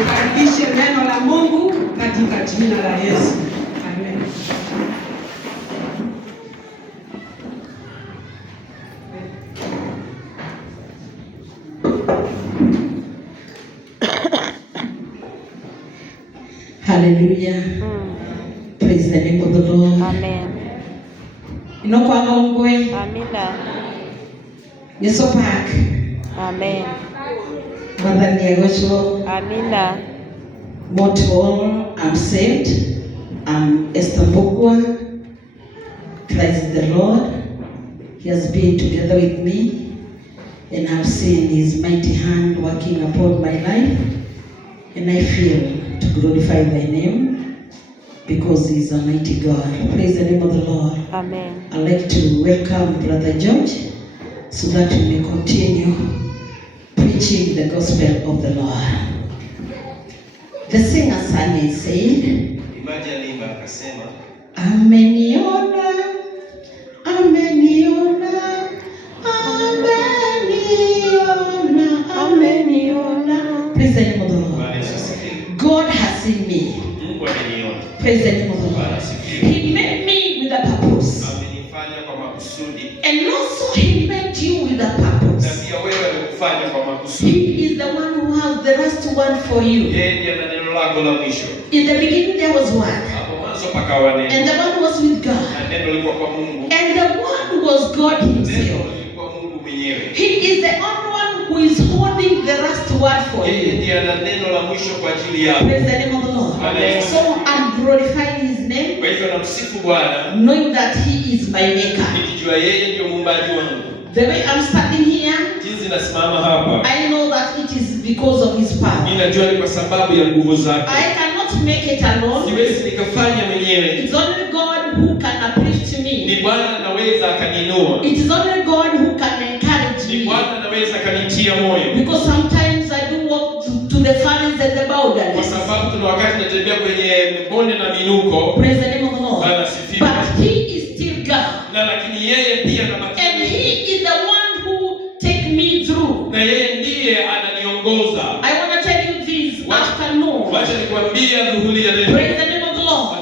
Ukaribishe neno la Mungu katika jina la Yesu. Amen. Hallelujah. Praise the name of the Lord. Amen. Inokwa ngongwe. Amina. Yeso park. Amen. Madhani ya gocho. Amina. All, I'm saved. I'm Esther Mbogwa. Praise the Lord. He has been together with me, and I've seen His mighty hand working upon my life, and I feel to glorify Thy name because He's a mighty God. Praise the name of the Lord. Amen. I'd like to welcome Brother George so that we may continue preaching the gospel of the Lord. The singer sang and said, Imagine akasema, ameniona, ameniona, ameniona, ameniona. Praise the name of the Lord. God has seen me. Mungu ameniona. Praise the name of the Lord. He made me with a purpose. Amenifanya kwa makusudi. And also He made you with a purpose. Na pia wewe alikufanya kwa makusudi. He is the one who has the last word for you. Yeye ndiye ana neno lako la mwisho. In the beginning there was one. Hapo mwanzo pakawa neno. And the one was with God. Na neno lilikuwa kwa Mungu. And the one was God Himself. Neno lilikuwa Mungu mwenyewe. He is the only one who is holding the last word for Yeye you. ndiye ana neno la mwisho kwa ajili yako. Praise the name of the Lord. Amen. So I'm glorifying His name, Kwa hivyo namsifu Bwana, knowing that He is my maker. nikijua yeye ndiye muumbaji wangu. The way I'm standing here, Jinsi nasimama hapa, I know that it is because of His power. ninajua ni kwa sababu ya nguvu zake. I cannot make it alone. Siwezi nikafanya mwenyewe. It's only God who can uplift Ni me. Bwana anaweza akaninua. It is only God who can encourage Ni me. Bwana anaweza akanitia moyo. Because sometimes I do walk to the valleys and the Kwa boundaries. sababu tuna wakati natembea kwenye mabonde na minuko. Praise the name of the Lord. Bwana sifiwe. But He is still God. Na lakini yeye pia anabaki. And He is the one who take me through. Na yeye ndiye ananiongoza. I want to tell you this afternoon. Wacha nikwambie dhuhuri ya leo. Praise the name of the Lord.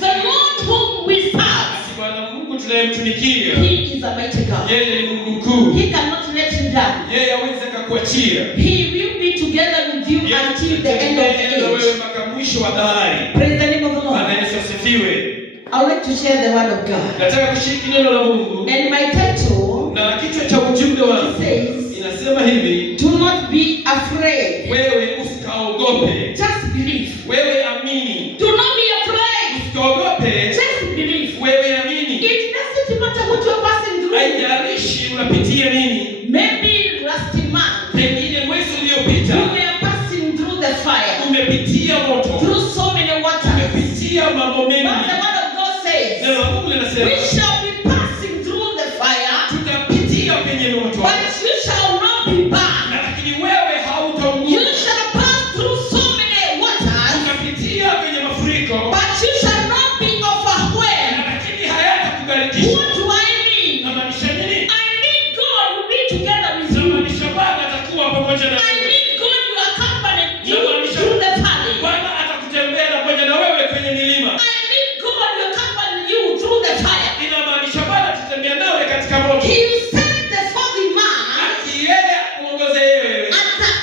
The Lord whom we serve, Bwana Mungu tunayemtumikia. He is a mighty God. Yeye ni Mungu mkuu. He cannot let you down. Yeye hawezi kukuachia. He will be together with you until the end of the Yeye wewe age. mpaka mwisho wa dahari. Praise the name of the Bwana Lord. Yesu asifiwe. I would like to share the word of God. Nataka kushiriki neno la Mungu. And my title Na kichwa cha ujumbe wangu says, inasema hivi, do not be afraid. wewe usikaogope. Just believe. Wewe amini. Do not be afraid. Usikaogope. Just believe. Wewe amini. It doesn't matter what you're passing through. Haijalishi unapitia nini. Maybe last month Pengine mwezi uliopita you were passing through the fire, umepitia moto. through so many waters. Umepitia mambo But mengi. the word of God says, Neno la Mungu linasema we shall be passing through the fire, tutapitia kwenye moto. but you shall not be burned. Na lakini wewe You hautaungua. shall pass through so many waters, Utapitia kwenye mafuriko. but you shall not be Na overwhelmed. lakini hayatakugarikisha. What do I mean? Namaanisha nini? I need God to be together with you. Namaanisha Bwana atakuwa pamoja na I wewe. need God to accompany you through the valley. Bwana atakutembea na pamoja na wewe kwenye milima. I need God to accompany you through the fire. Inamaanisha Bwana atatembea nawe katika moto. He sent the fourth man. Aki yeye muongoze wewe.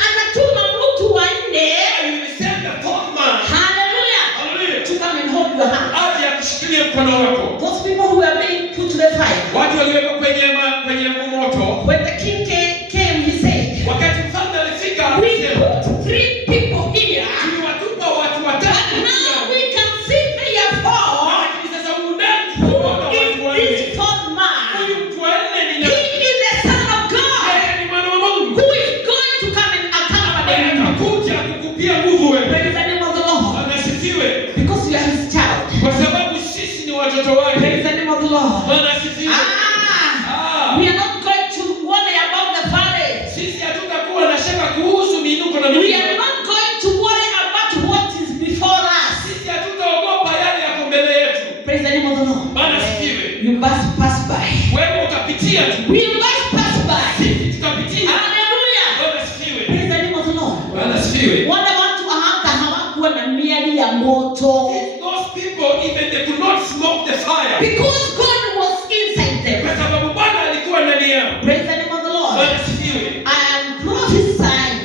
Atatuma mtu wa nne. I will send the fourth man. Hallelujah. Hallelujah. To come and hold your hand. Aje akushikilie mkono wako. Those people who are being put to the fire. Watu waliwekwa kwenye moto. When the king came, he said, Wakati mfalme alifika, we alisema, put 3 people here. tuliwatupa watu But watatu. now we can see 3 or 4. Lakini sasa undani tunaona Who watu is wanne. this fourth man? Huyu mtu wa nne ni He nani? is the Son of God. Yeye ni mwana wa Mungu. Who is going to come and accompany you. Atakuja kukupia nguvu wewe. Praise the name of the Lord. Anasifiwe. Because you are his child. Kwa sababu sisi ni watoto wake. Praise the name of the Lord. Bwana asifiwe. We are not going to worry about the valley. Sisi hatutakuwa na shaka kuhusu minuko na We milima. are not going to worry about what is before us. Sisi hatutaogopa yale yako mbele yetu. Praise the name of the Lord. Bwana asifiwe. You must pass by. Wewe utapitia tu. We must pass by. Sisi tutapitia. Hallelujah. Bwana asifiwe. Praise the name of the Lord. Bwana asifiwe. What I want to have Because God was inside them. Kwa sababu Bwana alikuwa ndani yao. Praise the name of the Lord. Bwana sifiwe. I am prophesying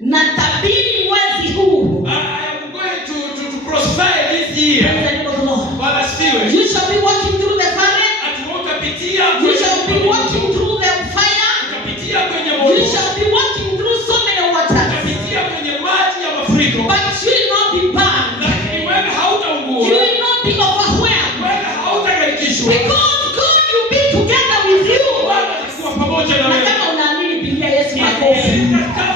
na tabiri mwezi huu. I am going to prophesy this year. Praise the name of the Lord. Bwana sifiwe. You shall be walking through the valley. Utapitia You shall be walking through the fire. Utapitia kwenye moto. You shall be walking through so many waters. Utapitia kwenye maji ya mafuriko. But you will not be burned. Lakini wewe hautaungua. You will not be overwhelmed. Wewe hautagarikishwa. Because God will be together with you. Bwana atakuwa pamoja na Na wewe. kama unaamini pigia Yesu makofi.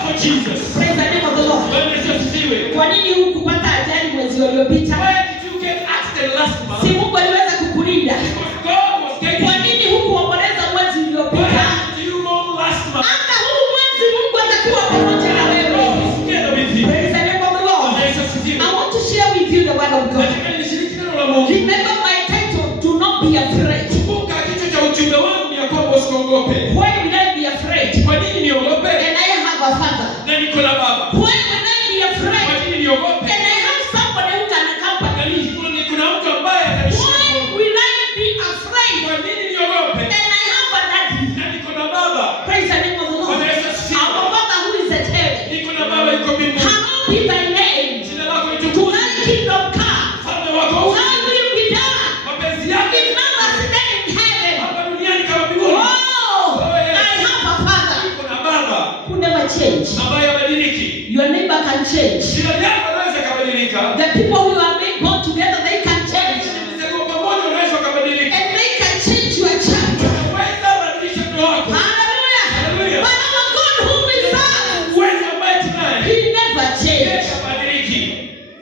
For Jesus. Praise the name of the Lord. Bwana asifiwe. Kwa nini hukupata ajali mwezi uliopita? Why did you get accident last month? Si Mungu aliweza kukulinda. Because God was getting. Kwa nini hukuomboleza mwezi uliopita? Why did you mourn last month? Hata huu mwezi Mungu atakuwa pamoja na wewe. God is together with you. Praise the name of the Lord. Bwana asifiwe. I want to share with you the word of God. Nataka nishiriki neno la Mungu. Remember my title, do not be afraid. Kumbuka kichwa cha ujumbe wangu ni ya kwamba usiogope. Why will I be afraid? Kwa nini niogope? And I have a father. Na niko na baba. Why will I be afraid? Kwa nini niogope? And I have somebody who can accompany me. Kuna mtu ambaye Why atanishika. will I be afraid? Kwa nini niogope? And I have a daddy. Na niko na baba. Praise the name of the Lord. Bwana Yesu asifiwe. Our father who is at heaven. Niko na baba yuko mbinguni. Hallowed be thy name. Jina lako litukuzwe. Thy kingdom come. Ufalme wako uje. Thy will be done. Mapenzi yako In earth as it is in heaven. hapa duniani kama mbinguni. Oh, I have a father Niko na baba who never change. ambaye habadiliki. Your neighbor can change. Jirani yako anaweza kubadilika. The people who are being born together, they can change. Mzaliwa pamoja unaweza kubadilika. And they can change your child. Unaweza badilisha ndoa yako. Hallelujah. Hallelujah. But our God whom we serve, Uwezo ambaye tunaye. He never Yeye changed. habadiliki.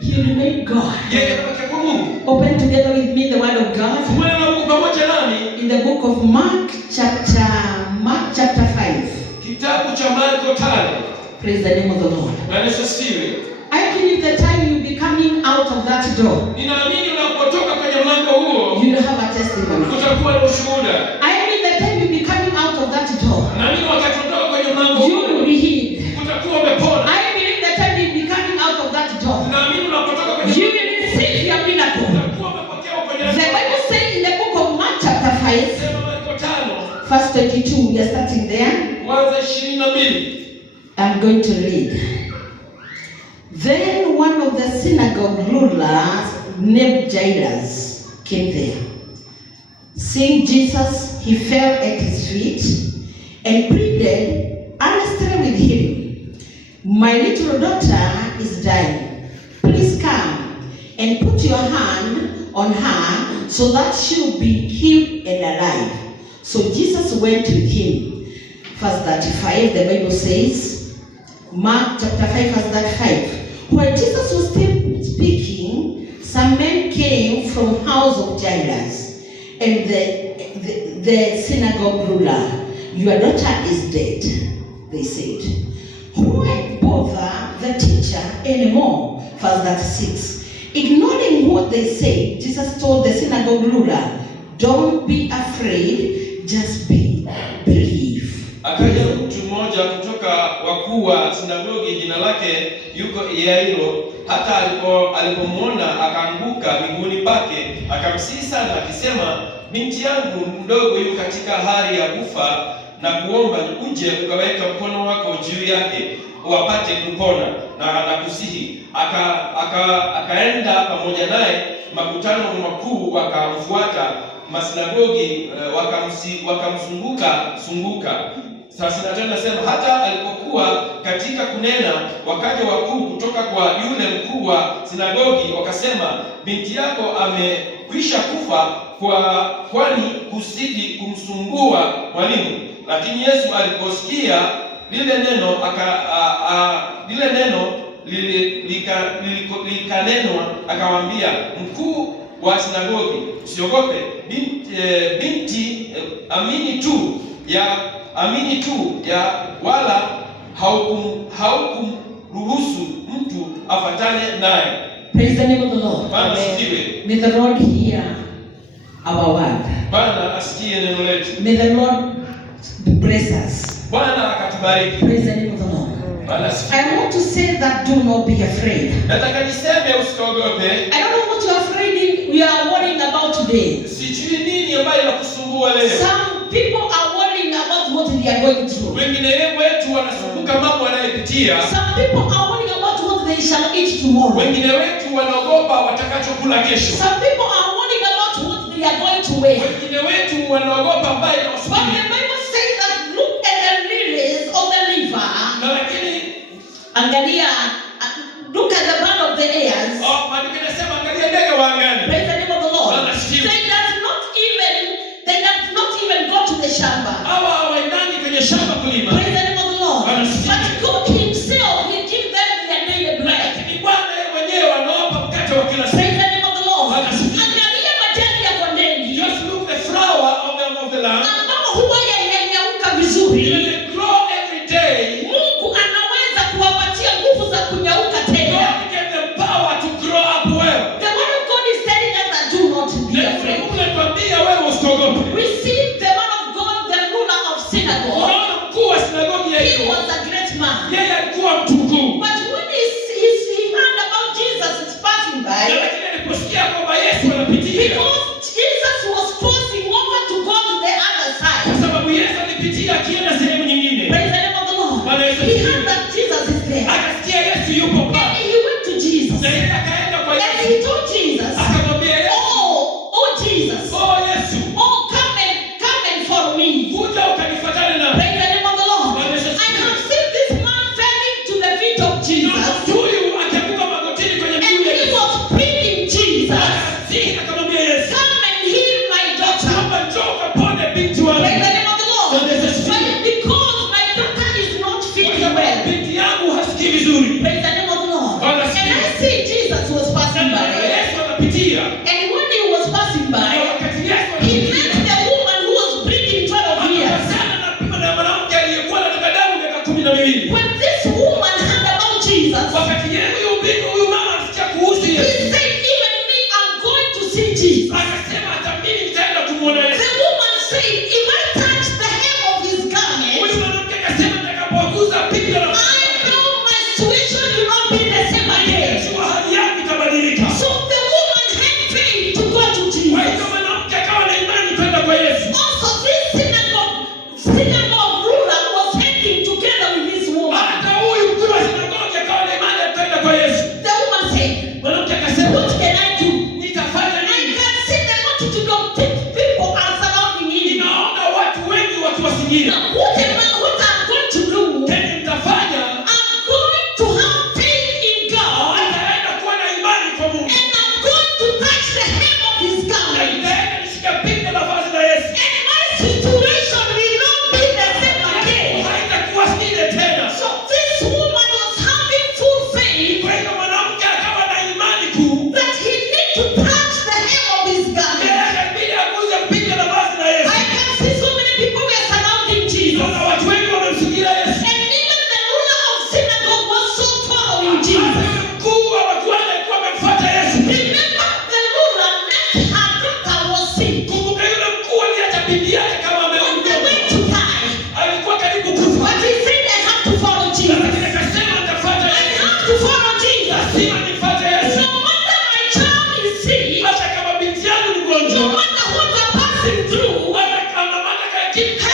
He remained God. Yeye anabaki kwa Mungu. Open together with me the word of God Bwana na Mungu pamoja nami. in the book of Mark chapter 5. Kitabu cha Marko 5. Praise the name of the Lord. Bwana Yesu asifiwe. I believe the time you'll be coming out of that door, Ninaamini unapotoka kwenye mlango huo you'll have a testimony. utakuwa na ushuhuda. I believe the time you'll be coming out of that door, Naamini wakati unatoka kwenye mlango you will huo be healed. utakuwa umepona. I believe the time you'll be coming out of that door, Naamini unapotoka kwenye you will receive your miracle. utakuwa umepokea uponyaji. The Bible says in the book of Mark chapter 5, Sema Marko 5 verse 22, we are starting there. kwanza 22. I'm going to read. Then one of the synagogue rulers named Jairus came there. Seeing Jesus, he fell at his feet and pleaded earnestly with him, "My little daughter is dying. Please come and put your hand on her so that she will be healed and alive." So Jesus went with him. Verse 35, the Bible says, Mark chapter 5, verse 35. While Jesus was still speaking, some men came from house of Jairus, and the synagogue ruler, "Your daughter is dead," they said. "Why bother the teacher anymore?" Verse 36. Ignoring what they said, Jesus told the synagogue ruler, "Don't be afraid, just believe." Akaja mtu mmoja kutoka wakuu wa sinagogi, jina lake yuko Yairo. Hata alipomwona akaanguka miguuni pake, akamsihi sana akisema, "Binti yangu mdogo yu katika hali ya kufa, na kuomba uje ukaweka mkono wako juu yake wapate kupona, na anakusihi." Akaenda pamoja naye, makutano makuu wakamfuata, masinagogi wakamzunguka. Sasa tena nasema, hata alipokuwa katika kunena, wakaja wakuu kutoka kwa yule mkuu wa sinagogi wakasema, "Binti yako amekwisha kufa, kwani kusidi kumsumbua mwalimu?" Lakini Yesu aliposikia lile neno likanenwa, akawaambia mkuu wa sinagogi, "Usiogope, binti, amini tu ya wala haukumruhusu mtu afatane naye." Praise the name of the Lord. Bwana asifiwe. May the Lord hear our word. Bwana asikie neno letu. May the Lord bless us. Bwana akatubariki. Praise the name of the Lord. Bwana asifiwe. I want to say that do not be afraid. Nataka niseme usiogope. I don't know what you are afraid in, you are worrying about today. Sijui nini ambayo inakusumbua leo. Some people are worrying about what they are going through. Wengine wetu wanasumbuka mambo wanayopitia. Some people are worrying about what they shall eat tomorrow. Wengine wetu wanaogopa watakachokula kesho. Some people are worrying about what they are going to wear. Wengine wetu wanaogopa ambayo But inawasubiri. the Bible says that look at the lilies of the river. Na lakini Angalia, look at the bird of the airs. maandiko yanasema angalia ndege wa angani. Praise the name of the Lord. Bwana asifiwe. They does not even go to the shamba. Hawa hawaendani kwenye shamba kulima. Praise the name of the Lord. Bwana asifiwe. But God himself, he gives them their daily bread. Lakini Bwana yeye mwenyewe anawapa mkate wa kila siku. Praise the name of the Lord. Bwana asifiwe. Angalia majani ya kondeni. Just look the flower of the land. Ambao huwa yanyauka vizuri. They grow every day. Mungu anaweza kuwapatia nguvu za kunyauka tena. God gave them power to grow up well. The word of God is telling us that do not be afraid. Mungu anatuambia wewe usitogope. We see the man of God, the ruler of synagogue. Unaona mkuu wa sinagogi ya He hiyo. was a great man. Yeye alikuwa mtu mkuu. But when he heard about Jesus is passing by, Lakini aliposikia kwamba Yesu anapitia. because Jesus was crossing over to go to the other Kwa side. sababu Yesu alipitia akienda sehemu nyingine. Praise the name of the Lord. Bwana Yesu He asifiwe. heard that Jesus is there. Akasikia Yesu yupo And pale. he went to Jesus. Na yeye akaenda kwa And Yesu. he told Jesus, Akamwambia Yesu, oh Jesus, "Oh Yesu, come and follow me." kuja ukanifuatane na." Praise the name of the Lord. I have seen this man falling to the feet of Jesus. Huyu akianguka magotini kwenye And miguu ya he Yesu. was pleading Jesus, Akasihi akamwambia Yesu, come and heal my daughter. "Naomba njoo ukapone binti wangu." Praise the name of the Lord. But because my daughter is not Kwa feeling sababu well. binti yangu hasikii vizuri. Praise the name of the Lord. And I see Jesus was passing Na by. Yesu anapitia. And when he was passing Na by, wakati Yesu he anapitia, met the woman who was bleeding 12 years. akakutana na mwanamke aliyekuwa anatoka damu miaka 12. When this woman heard about Jesus, Wakati yeye huyu mama alisikia kuhusu he Yesu. said, even me, I'm going to see Jesus. Akasema hata mimi nitaenda kumuona Yesu. The woman said, if I touch the hem of his garment, Huyu mwanamke akasema nitakapoguza pindo la I know my situation will not be the same again. Yesu, hali yako itabadilika. So the woman had faith to go to Kwa Jesus. hiyo mwanamke akawa na imani kwenda kwa Yesu. Also, this synagogue ruler was heading together with this woman. Hata huyu mkuu wa sinagogi akawa na imani ya kwenda kwa Yesu. The woman said, Mwanamke akasema, what can I do? nitafanya I nini? can see the multitude of people are surrounding him. Ninaona watu wengi wakiwasingira. Now, what I'm going to do, Tena nitafanya, I'm going to have faith in God, nitaenda kuwa na imani kwa Mungu. and I'm going to touch the hem of his Na garment. nitaenda nishike pindo la vazi la Yesu. And my situation will not be the same again. Haitakuwa vile tena. So this woman was having full faith Kwa hiyo mwanamke akawa na imani kuu. that he need to touch the hem of his garment. Yeye akabidi aguze pindo la vazi la Yesu. I can see so many people were surrounding Jesus. Kuna watu wengi wamemsikia Yesu. And even the ruler of synagogue was so following Hata Jesus. yule mkuu wa makuhani alikuwa amemfuata Yesu. Remember, the ruler left her daughter was sick. Kumbuka yule mkuu aliacha binti yake kama On the ameugua. way to die. Alikuwa karibu kufa. But he said, I have to follow Jesus. Lakini akasema nitafuata I Yesu. have to follow Jesus. Lazima nifuate Yesu. No matter my child is sick, Hata kama binti yangu ni no mgonjwa. matter what I'm passing through, Hata kama maana kaya kitu.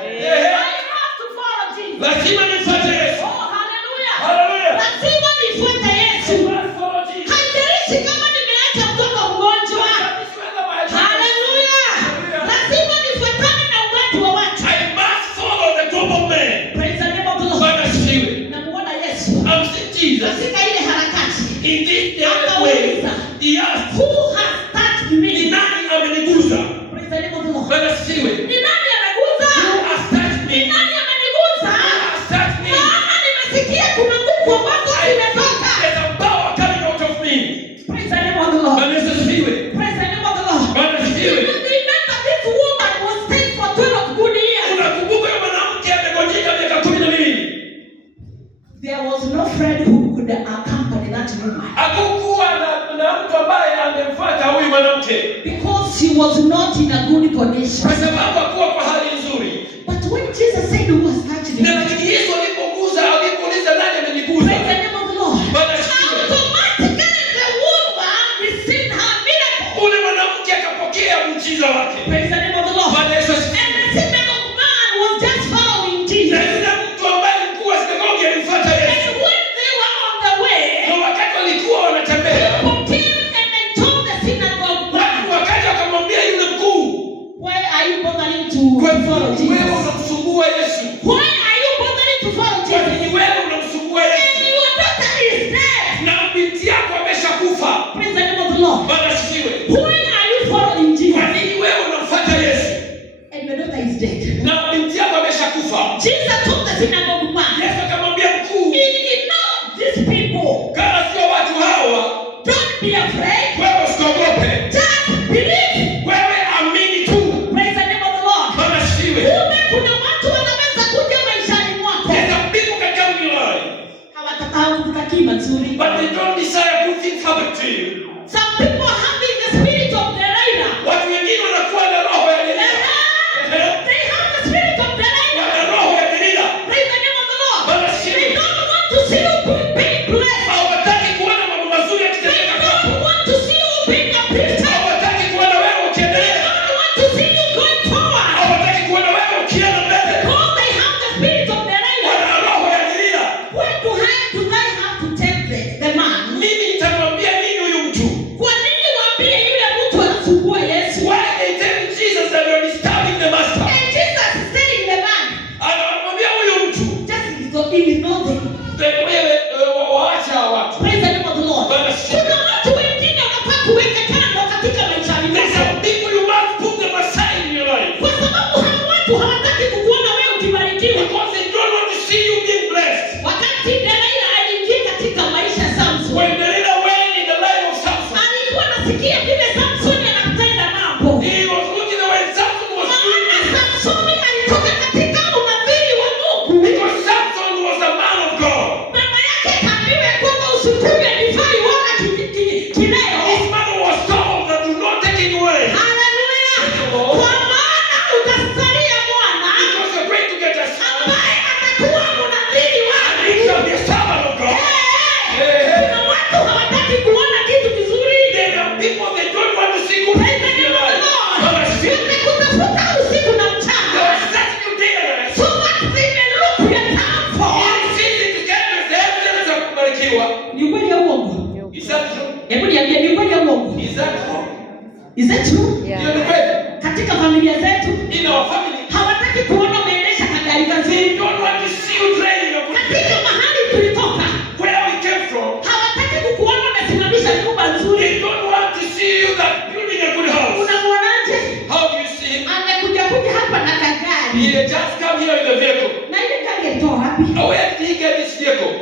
hey, I have to follow Jesus. Lazima nifuate Yesu. Oh, hallelujah. Hallelujah. Lazima nifuate Yesu. Follow Jesus. Haijalishi kama nimeacha mtoto mgonjwa. Hallelujah. Lazima nifuatane na umati wa watu. I must follow the group of men. Praise the name of the Lord. Bwana asifiwe. Namuona Yesu I'm seeing Jesus. katika ile harakati. In this way, he asked, Who has touched ni me? nani ameniguza? Praise the name of the Lord. Bwana asifiwe. Ni nani ameguza? Who has touched Ni me? nani ameniguza? Who has touched me? Maana nimesikia kuna nguvu ambazo zimetoka. There's a power coming out of me. Praise the name of the Lord. Bwana Yesu asifiwe. Praise the name of the Lord. Bwana asifiwe. Remember, this woman was staying for 12 good years. Unakumbuka yule mwanamke amegonjeka miaka 12. There was no friend who could accompany that woman Hakukuwa na mtu ambaye angemfuata huyu mwanamke. because she was not in a good condition. Kwa sababu hakuwa kwa hali nzuri. But when Jesus said, who has touched Na me? lakini Yesu alipouliza nani ameniguza? Praise the name of the Lord. Bwana asifiwe. Automatically the woman received her miracle. Ule mwanamke synagogue man. Yesu akamwambia mkuu, If you know these people, kama sio watu hawa, don't be afraid. wewe usiogope. Just believe. Wewe amini tu. Praise the name of the Lord. Bwana asifiwe. Kumbe kuna watu wanaweza kuja maishani mwako. There's some people can come in your life, Hawatakii mazuri. but they don't desire good things happen to you. Some people are having the spirit of Delilah. Watu wengine wanakuwa na roho ya Delila. They have the spirit of Delilah. Wana roho ya Delila. Praise the name of the Lord. Bwana asifiwe. They don't want to see you being blessed. Hawataki kuona mambo mazuri They yakitendeka don't kwako. want to see you being a preacher. Hawataki kuona wewe They ukiendelea. don't want to see you going forward. Hawataki kuona wewe ukienda mbele. Because they have the spirit of Delilah. Wana roho ya Delila. When do I have to tempt the man? Mimi nitamwambia nini huyu mtu? Kwa nini waambie yule mtu anasumbua Yesu? Why they tell Jesus that you're disturbing the master? And Jesus is telling the man, Anamwambia huyu mtu, just ignore them. wewe waacha hawa watu. Praise the name of the Lord. Bwana asifiwe. Kuna watu wengine wanafaa kuweka kando katika maishani There's mwako. some people you must put them aside in your life, Kwa sababu hawa watu hawataki kukuona wewe ukibarikiwa. because they don't want to see you being blessed. Wakati Delilah aliingia katika maisha ya Samson, When Delila went in the life of Samson, alikuwa anasikia vile Samson anatenda mambo. he was looking at when Samson was doing Maana this, Samson alitoka katika unadhiri wa Mungu. because Samson was a man of God. Mama yake kaambiwa kwamba usikunywe divai wala kileo. His mother was told that do not take it away, Haleluya. Kwa maana utasalia mwana because you're going to get a son, ambaye atakuwa mnadhiri and he wako. shall be a servant of God. Kuna watu hawataki kuona kitu kizuri. There are people that don't want to see good Praise things the in name your of the life. Lord. Bwana asifiwe. Wamekutafuta usiku na They mchana. are setting you there. So that they may look your downfall. It is easy to get the evidence of kubarikiwa. Ni ukweli au uongo? Is that true? Hebu niambie, ni ukweli au uongo? Is that true? Is that true? Yeah. Hiyo ni kweli. Katika familia zetu In our family, hawataki kuona umeendesha kagari they kazini. don't want to see you driving a good Katika car. mahali tulitoka Where we came from, hawataki kukuona umesimamisha nyumba nzuri. they don't want to see you that building a good house. Unamwonaje? How do you see him? Amekuja hapa na kagari. He just come here with a vehicle. Na ile gari alitoa wapi? Where did he get this vehicle?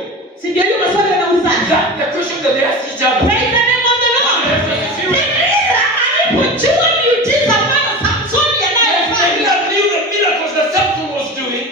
Si ndio hiyo maswali wanaulizana? That's the question that they ask each other. Praise the name of the Lord. Delila alipojua miujiza ambayo Samsoni They anayofanya, knew the miracles that Samson was doing.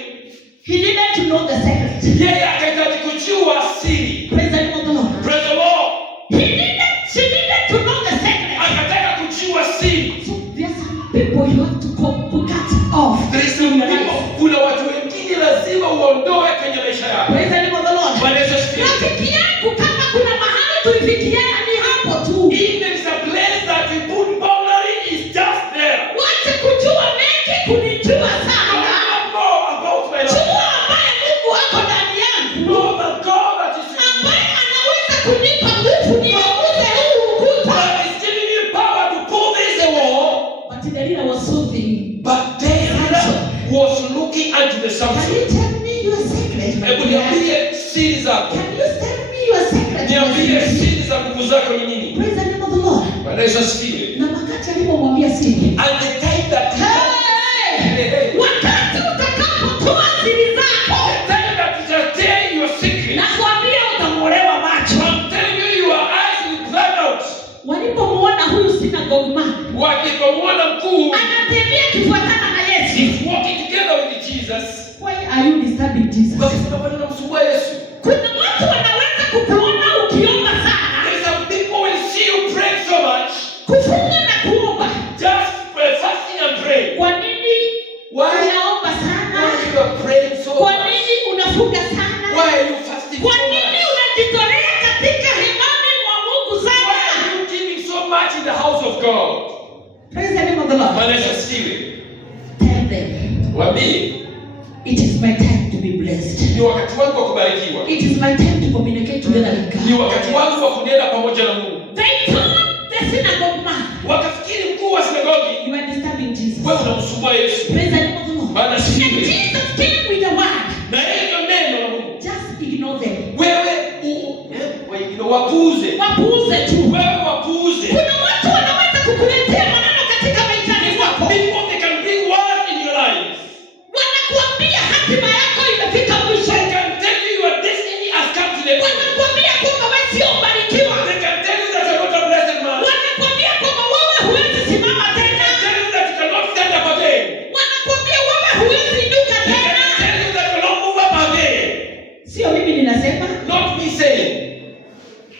he needed to know the secret. Yeye akahitaji kujua siri. Praise the name of the Lord. Praise the Lord. She needed to know the secret. Akataka kujua siri. So there are some people you have to cut off. There is some people, kuna watu wengine lazima uondoe kwenye maisha yako. Praise the name of the Lord. Bwana Yesu asifiwe. Rafiki yangu, kama kuna mahali tulifikiana ni hapo tu. If there is a place that we put boundary, is just there. Wache kujua mengi kunijua sana. Know more about my life. Jua ambaye Mungu wako ndani yangu. Know the God that is in me. Ambaye anaweza kunipa nguvu niuguze huu ukuta. That is giving me power to pull this wall. But Delilah was soothing. But Delila was looking unto the Can Samson. you tell me your secret? my Hebu dear? niambie siri zako. Can you tell me your secret? my Niambie dear? siri za nguvu zako ni nini? Praise the name of the Lord. Bwana Yesu asifiwe. Na wakati alipomwambia siri. And the time that Hey! Wakati utakapotoa siri zako, the time that you shall tell your secret, nakwambia utamolewa macho. I'm telling you, your eyes will burn out. Walipomuona huyu synagogue man Wakipomwona mkuu anatembea kifuatana na Yesu. is walking together with Jesus, Why are you disturbing Jesus? wakisema bwana namsumbua Yesu. Kuna watu wanaweza kukuona ukiomba sana, There are some people will see you praying so much, kufunga na kuomba. just fasting and praying. Kwa nini Why? unaomba sana? Why you are praying so Kwa much? nini unafunga sana? Why are you fasting so Kwa nini much? unajitolea katika hemani mwa Mungu Why sana? are you giving so much in the house of God? Praise the name of the Lord. Bwana Yesu asifiwe. Tell them, Waambie, it is my time to be blessed. ni wakati wangu wa kubarikiwa. It is my time to communicate together with Ni God. wakati wangu wa kunena pamoja na Mungu. They told the synagogue man, Wakafikiri mkuu wa sinagogi, you are disturbing Jesus. wewe unamsumbua Yesu. Praise the name of the Lord. Bwana And asifiwe. Jesus came with the word. Na hilo neno la Mungu. Just ignore them. Wewe wapuuze. Wapuuze tu. Wewe wapuuze. Kuna watu wanaweza kukuletea maneno katika maishani mwako. People they can bring words in your life. Wanakuambia hatima yako imefika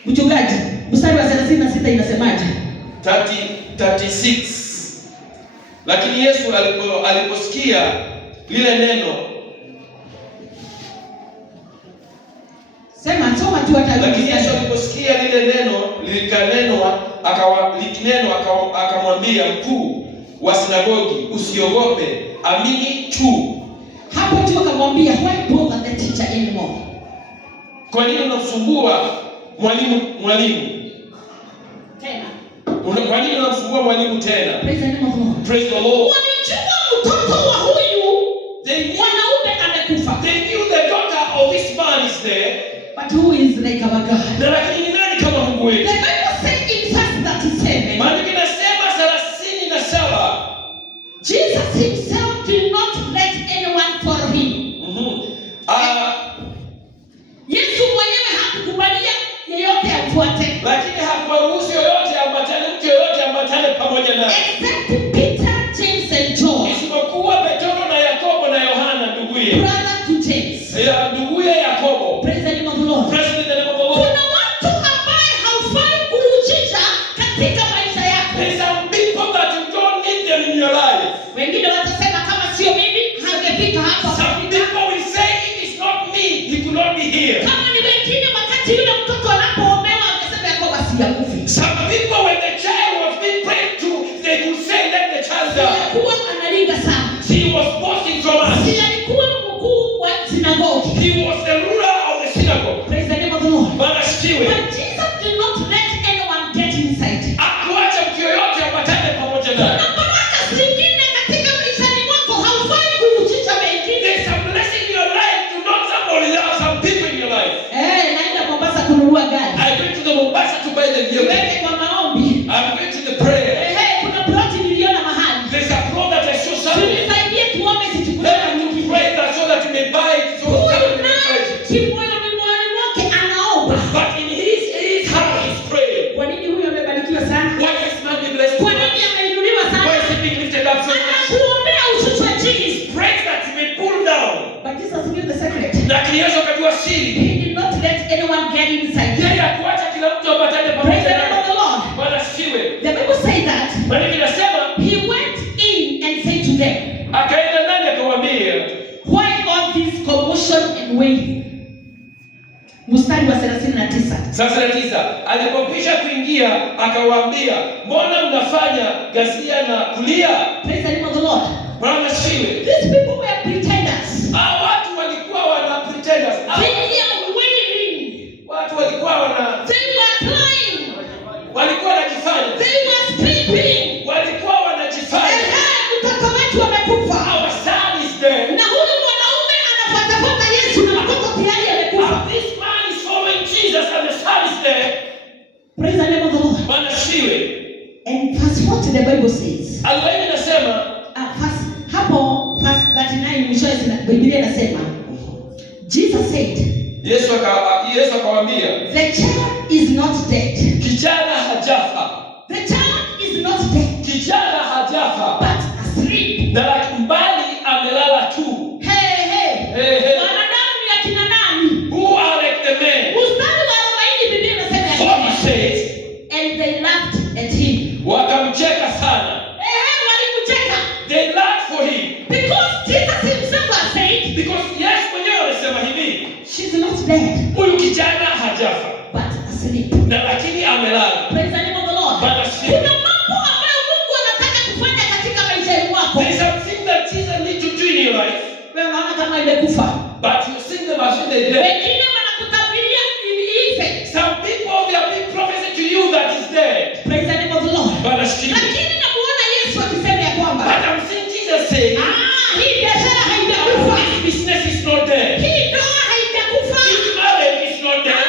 Mchungaji, mstari wa 36 inasemaje? 36. Lakini Yesu aliposikia lile neno, soma tu hata. Lakini Yesu aliposikia lile neno likanenwa, akamwambia mkuu wa sinagogi, usiogope, amini tu. Hapo tu akamwambia, why bother the teacher anymore? Kwa nini unamsumbua mwalimu tena? Kwa nini unamsumbua mwalimu tena? Praise the name of the Lord. Praise the Lord. Walijua mtoto wa huyu mwanaume amekufa. They knew the daughter of this man is there. But who is like our God? Na lakini ni nani kama Mungu wetu? The Bible says in verse 37. Maandiko yanasema 37. Jesus himself did not let anyone follow him. Yesu mwenyewe hakukubalia yeyote amfuate. Lakini hakuwaruhusu yeyote ambatane, mtu yeyote ambatane pamoja naye. Except Peter, James and John. Isipokuwa Petro na Yakobo na Yohana nduguye. Brother to James. Nduguye Yakobo. Praise the name of the Lord. Praise the name of the Lord. Kuna watu ambaye haufai kuujiza katika maisha yako. There are some people that you don't need them in your life. Wengine watasema kama sio mimi hangefika hapa. Some people will say it is not me, he could not be here. Kama ni wengine wakati yule mtoto anapoombewa angesema yako basi yakufi. Some people when the child was being prayed to, they could say let the child die. Alikuwa analinga sana. He was boasting from us. Alikuwa mkuu wa sinagogi. He was the ruler of the synagogue. Praise the name of the Lord. Bwana sifiwe. But Jesus did not let anyone get inside. Hakuacha mtu yeyote apatane pamoja naye. Baraka zingine katika maishani mwako haufai kuujisha wengine. There's some blessing in your life to not somebody else, some people in your life. Naenda Mombasa kununua gari. I went to the Mombasa to buy the vehicle. Niweke kwa maombi. I'm going to the prayer. Kuna plot niliona mahali. There's a plot that I saw somewhere. Nisaidie tuombe sichukue Let me pray that so that you may buy it. So but in his heart he's praying. Kwa nini huyu amebarikiwa sana? Why is this man be blessed? Kwa nini ameinuliwa sana? Why is he being lifted up so much? Anakuombea ushushwe chini. He prays that he may pull down. But Jesus knew the secret. Lakini Yesu akajua siri. He did not let anyone get inside. Yeye hakuacha kila mtu apatane Praise pamoja the name naye. of the Lord. Bwana sifiwe. The Bible says that Maandiko yanasema he went in and said to them, akaenda ndani akawaambia, why all this commotion and wailing? Mstari wa 39. sasa natisa, alipokwisha kuingia akawaambia, mbona mnafanya ghasia na kulia? Praise the name of the Lord. Bwana sifiwe. These people were pretenders. Hao watu walikuwa wana pretenders. They were wailing. Watu walikuwa They were crying. walikuwa wanajifanya. They were screaming. Walikuwa wanajifanya. Mtoto wetu amekufa. Our son is dead. Na huyu mwanaume anafuatafuata Yesu na mtoto tayari amekufa. This man is following Jesus and the son is dead. Praise the name of the Lord. Bwana sifiwe. And verse 40 the Bible says. Alwaye inasema hapo verse 39 mwisho Biblia inasema Jesus said, Yesu akawaambia, the child is not dead. kijana hajafa. The child is not dead. Kijana hajafa. But asleep. Na mbali amelala tu. Wanadamu ni akina nani? Who are like the men? Mstari wa 40 Biblia inasema What he says. And they laughed at him. Wakamcheka sana. Walimcheka. They laughed for him. Because Jesus himself has said. Because Yesu mwenyewe anasema hivi. She's not dead. Huyu kijana hajafa. But asleep. Na lakini amelala. Praise the name of the Lord. Kuna mambo ambayo Mungu anataka kufanya katika maisha yako. There is something that Jesus needs to do in your life. Wewe unaona kama imekufa. But you see them as if they dead. Wengine wanakutabiria ife. Some people they are being prophecy to you that is dead. Praise the name of the Lord. Lakini namuona Yesu akisema ya kwamba but I'm seeing Jesus say, hii biashara haijakufa. This business is not dead. Hii ndoa haijakufa. This marriage is not dead.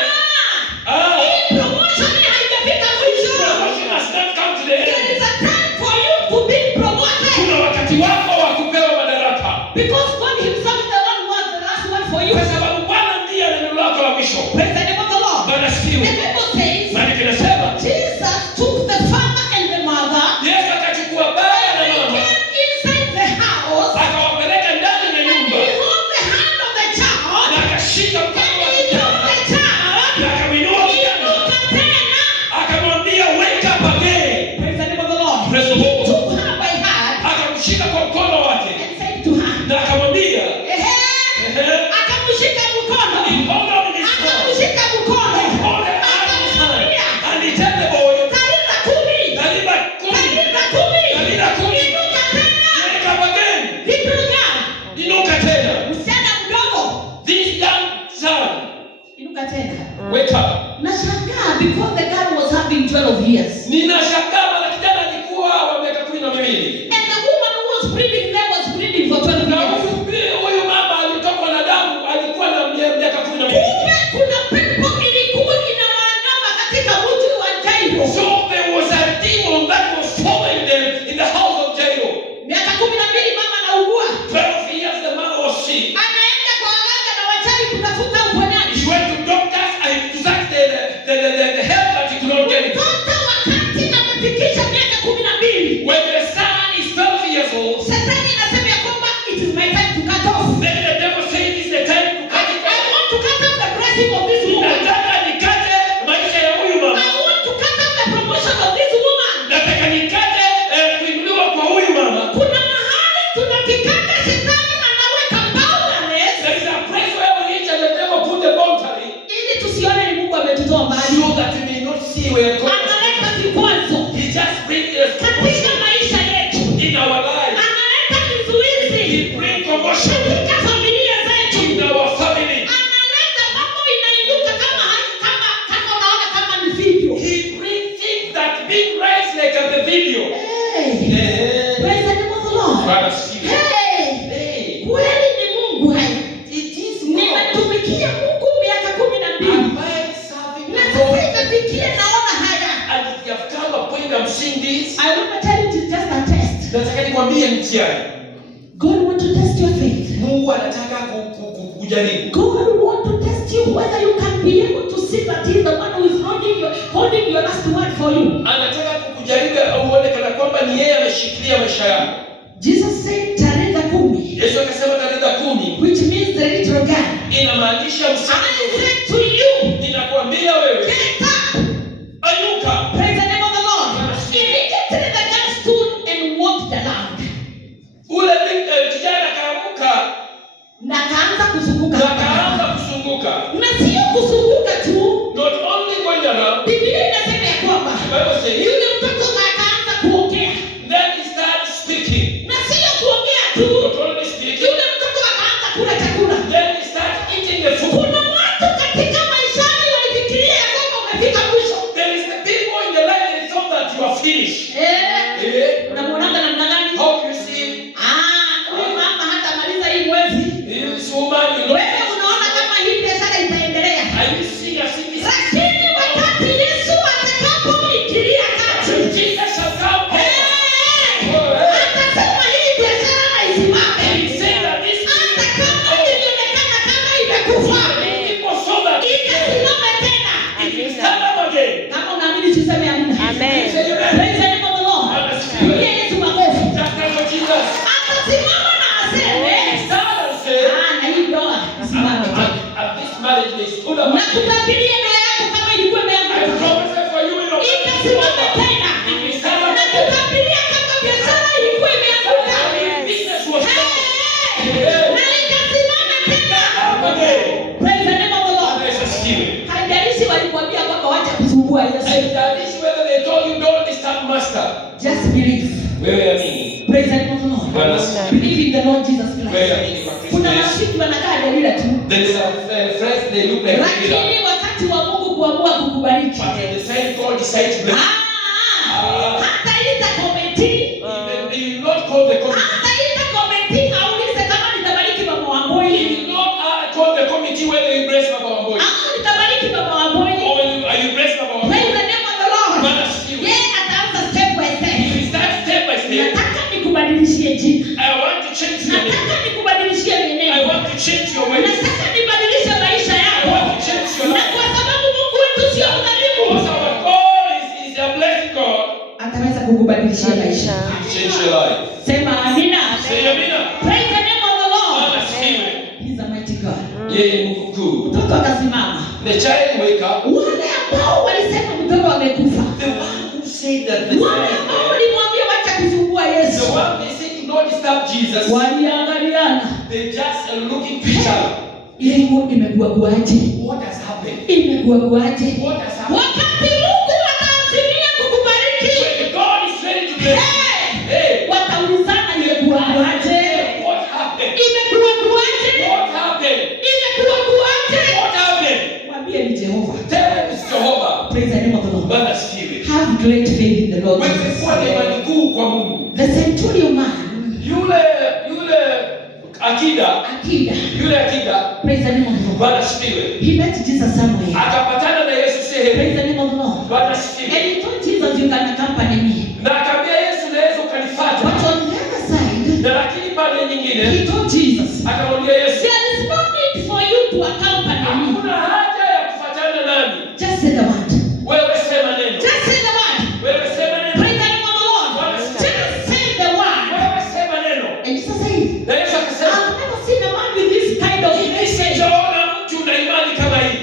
Hii promotion haijafika mwisho. Promotion has not come to the end. There is a time for you to be promoted. Kuna wakati wako wa kupewa madaraka. Because God himself is the one who has the last word for you. Kwa sababu Bwana ndiye neno lako la mwisho. Praise the name of the Lord. Bwana sifiwe. The Bible says, Maandiko yanasema, Jesus took the father and the mother. Yesu akachukua baba na mama. Inside the house. Akawapeleka ndani ya nyumba. He hold the hand of the child. Na akashika mkono wa He took kijana. the child. Na akamwinua kijana. He looked at ninashangaa because the girl was having 12 years. Ninashangaa maana kijana alikuwa wa miaka 12. And the woman who was bleeding there was bleeding for 12 Na years. huyu mama alitoka na damu, alikuwa na miaka 12. Kumbe kuna pepo ilikuwa inawaandama katika mji wa Jairo. So there was a demon that was following them in the house of Jairo. Miaka 12 mama anaugua. 12 years the man was sick. Anaenda kwa waganga na wachawi kutafuta uponyaji. He went to doctors and to search the help that he could not get it. Mtoto wakati amefikisha miaka 12. When the son is 12 years old, Shetani anasema ya kwamba it is my time to cut off. then the devil said it's the time to cut it I off. want to cut off the blessing of this woman. Nataka nikate maisha ya huyu mama. I want to cut off the promotion of this woman. Nataka nikate kuinuliwa kwa huyu mama. Kuna mahali tunakikata shetani anaweka boundaries There is a place where we reach and the devil put the boundary ili tusione ni Mungu ametutoa mbali. so that we may not see where God is. Analeta vikwazo He just brings us katika maisha yetu. in our lives. Analeta kizuizi He brings promotion katika familia zetu. in our family. Analeta mambo inainuka kama unaona kama ni video. He brings things that big rise like at the video. Hey. Praise the name of the Lord. Father, see it. Hey. Kweli ni Mungu hai. It is God. Nimetumikia Mungu miaka 12. Am I serving Na God? sasa imefikia naona haya. And you have come a point I'm seeing this. I want to tell you it's just a test. Nataka nikwambie mtihani. God want to test your faith. Mungu anataka kujaribu. God want to test you whether you can be able to see that he is the one who is holding your last word for you. Anataka kukujaribu uone kana kwamba ni yeye ameshikilia maisha yako. Jesus said tarehe 10, Yesu akasema tarehe 10 which means the little girl. inamaanisha I msichana. said to you, Ninakwambia wewe, get up. inuka. Praise the name of the Lord. Immediately the girl stood and walked around. Ule kijana akaamka Na akaanza kuzunguka. na akaanza kusunguka. Na sio kuzunguka tu. Not only going around, Biblia inasema ya kwamba the Bible says, yule mtoto akaanza kuongea. then he started speaking. Na sio kuongea tu. Not only speaking, Yule mtoto akaanza kula chakula. then he started eating the food. Kuna watu katika maishani walifikiria ya kwamba umefika mwisho. There is the people in the life that thought that you are finished. Unamuonanga namna gani? How do you see Huyu mama hatamaliza hii mwezi. this woman? You know, Wewe unaona kama hii biashara itaendelea. are you seeing a sickness? Lakini wakati Yesu atakapoingilia kati, Jesus shall come. atasema hii biashara haisimame. And he said that this Hata kama ilionekana kama imekufa, people saw that itasimama tena. it will stand up again. Kama unaamini tuseme amina. Amen. Say amen. Praise the name of the Lord. Pigia Yesu makofi. Just like what Jesus Atasimama na aseme, stand and say, na hii ndoa isimame tena. and this marriage may stood up. Na kutabiria ndoa yako kama ilikuwa I imeanguka, prophesy for you in your itasimama tena. It will stand Na up again. kutabiria kama biashara ilikuwa imeanguka, Business was na itasimama tena. up again. Praise the name of the Lord. There's a spirit. Haijalishi walikwambia kwamba wacha kusumbua Yesu. And that is whether they told you don't disturb master. Just believe. Wewe amini. Praise the name of the Lord. Bwana asifiwe. Believe in the Lord Jesus Wewe Christ. amini kwa Kristo Kuna Yesu. marafiki wanakaa Delila tu. There is a friends they look like Delila. Lakini wakati wa Mungu kuamua kukubariki. But when the time God decides to bless, Hata ita komiti. he will not call the committee. Hata ita komiti aulize kama nitabariki baba wa He Mboi. will not call the committee whether you bless Baba Wamboi Au nitabariki baba wa Mboi. or when you bless Baba Praise Wamboi. the name of the Lord. Bwana asifiwe. Yeye ataanza step by step. We start step by step. Nataka nikubadilishie jina. I want to change your name. Nataka nikubadilishie I mienendo. want to change your ways. Nataka nibadilishe maisha I yako. want to change your Na life. kwa sababu Mungu wetu sio mdhalimu, Because our God is a blessed God. ataweza kukubadilishia maisha. Change your life. Sema amina. Say amina. Praise the name of the Bwana Lord. asifiwe. He's a mighty God. Yeye ni Mungu mkuu. Mtoto akasimama. The child wake up. Wale ambao walisema mtoto amekufa, The one who said that the wale ambao walimwambia wacha kusumbua Yesu, one they said do not disturb Jesus. waliangaliana, They just looking to each other. ile nguo imekuwa kuaje? What has happened? Imekuwa kuaje? What has happened? Wakati Mungu ataazimia kukubariki, When God is ready to bless you, hey, wataulizana imekuwa kuaje? what happened? Imekuwa kuaje? What happened? Imekuwa kuaje? What happened? Mwambie ni Jehova. Tell them it's Jehovah. Praise the name of the Lord. Bwana asifiwe. Have great faith in the Lord Wewe Jesus. kuwa na imani kuu kwa Mungu. The centurion man, Yule akida. Praise the name of the Lord. Bwana asifiwe. He met Jesus somewhere. Akapatana na Yesu sehemu. Praise the name of the Lord. Bwana asifiwe. And he told Jesus, you can accompany me. Na akamwambia Yesu, naweza ukanifuata. But on the other side, Na lakini pande nyingine, he told Jesus, akamwambia Yesu, there is no need for you to accompany me. hakuna haja ya kufuatana nami. Just say the word. Wewe sema neno. Just say the word. Wewe sema neno. Praise the name of the Lord. Just say the word. Wewe sema neno. And Jesus said, Na Yesu akasema, I've never seen a man with this kind of faith. sijaona mtu na imani kama hii.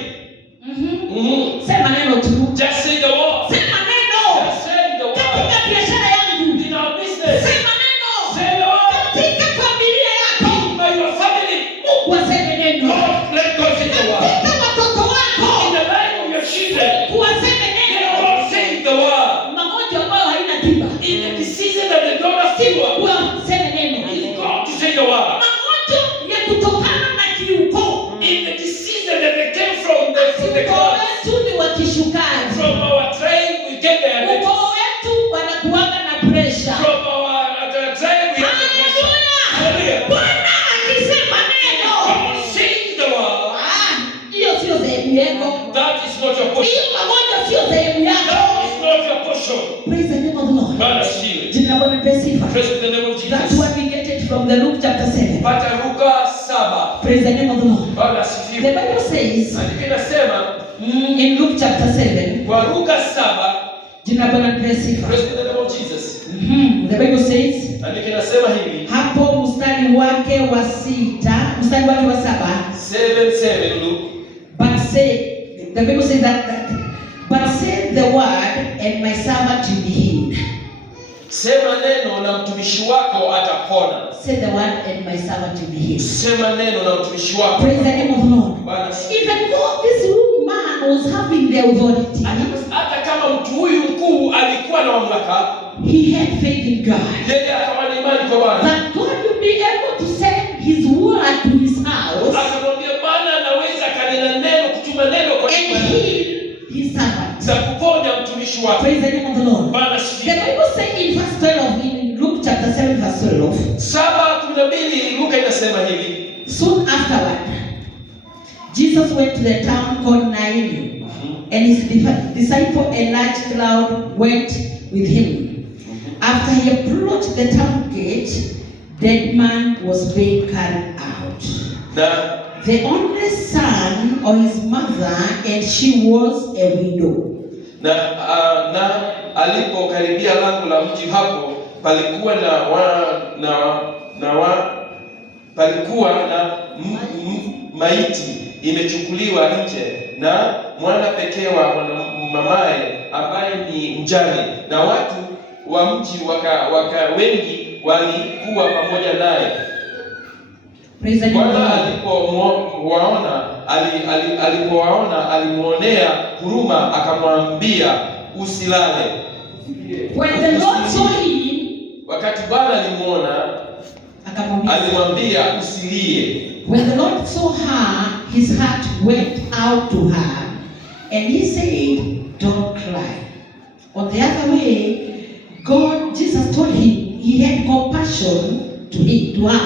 Sema neno tu. Just say the word. Sema neno. Just say the word. Katika biashara yangu. In our business. Sema neno. Say the word. Katika familia yako. By your family. Mungu aseme neno. God, let God say the word. Katika watoto wako. In the life of your children. Mungu aseme Let neno. God say the word. Magonjwa ambayo haina tiba. In the disease that they don't have cure. Mungu aseme neno. It's God to say the word. Magonjwa ya kutokana na kiukoo. In the disease that they came from the Ukoo God. wetu ni wa kishukari. From our tribe we get the Ukoo wetu wanakuwaga na pressure. From our tribe we have the pressure. Hallelujah. Bwana akisema neno. God say the word. Hiyo sio sehemu yako. That is not your portion. Hiyo magonjwa sio sehemu yako. That is not your portion. Praise the name of the Lord. Bwana asifiwe. Jina la Bwana lipewe sifa. Praise the name of That's Jesus. what we get it from the Luke chapter 7. Pata Luka 7. Praise the name of the Lord. Bwana The asifiwe. Bible says Andiko inasema in Luke chapter 7, kwa Luka 7. jina la Bwana lipewe sifa. Praise the name of Jesus. The Bible says Andiko inasema hivi. hapo mstari wake wa 6, mstari wake wa 7, 7:7 Luke. but say, the Bible says but say the word and my servant will be healed. Sema neno na mtumishi wako atapona. Say the word and my servant will be healed. Sema neno na mtumishi wako. Praise the name of the Lord. Bwana asifiwe. Even though this man was having the authority, Hata kama mtu huyu mkuu alikuwa na mamlaka, he had faith in God. yeye akawa na imani kwa Bwana. That God will be able to send his word to his house Akamwambia Bwana anaweza kanena neno, kutuma neno kwa and nyumba heal his servant. za kuponya mtumishi wake. Praise the name of the Lord. Bwana The asifiwe. Bible says in verse 12, in Luke chapter 7, verse 12, 7:12 Luka inasema hivi. soon afterward, Jesus went to the town called Nain, and his disciple, a large crowd, went with him. After he approached the town gate, that man was being carried out. Na The only son of his mother, and she was a widow. na alipokaribia lango la mji hapo, palikuwa na maiti imechukuliwa nje na mwana pekee wa mamaye ambaye ni mjane, na watu wa mji wengi walikuwa pamoja naye. Bwana alipowaona alimwonea huruma, akamwambia usilale. When the Lord saw him, Wakati Bwana alimuona alimwambia usilie. when the Lord saw her, his heart went out to her, and he said, "Don't cry." On the other way, Jesus told him he had compassion to her.